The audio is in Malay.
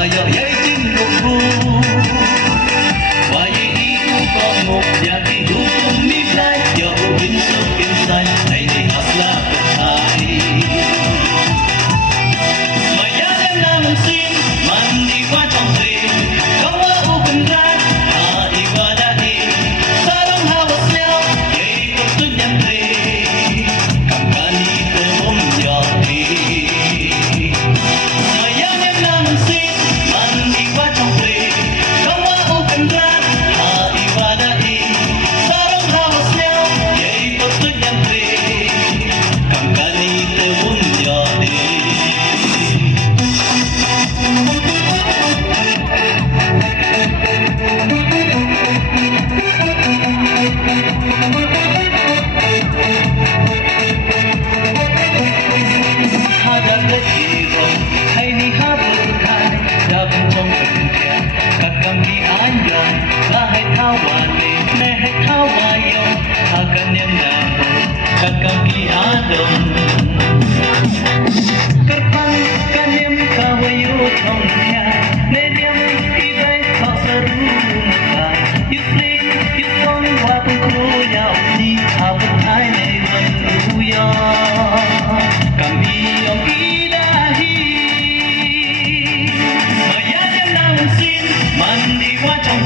Kayak yai tin buku Wai iku kok ngục Yati hukum nilai Yo ubin sukin say Ay di asla berhari Mayalan naman sin Mandi wajang rin Kawa ubin rat Ha iwadahi Sarang hawas niya Yai pertunyan rin Kakani temum yati Mayalan naman sin Mandi wajang rin Kawa ubin rat Ha iwadahi Sarang hawas niya Yai pertunyan rin Kakani temum yati Hada keciro, hai ni habulai, dalam trong kerja, kakam di anjay, lahai kawane, mehai kawayo, akan yang namu, kakam di adem. Terpang kanem kawayo trong kerja, nedem ibai kau serumai, yuslim yusong wapun kuyau ni, abun hai nevan uya. Kami yang ilahi Mayayan namun sin Mandi wajang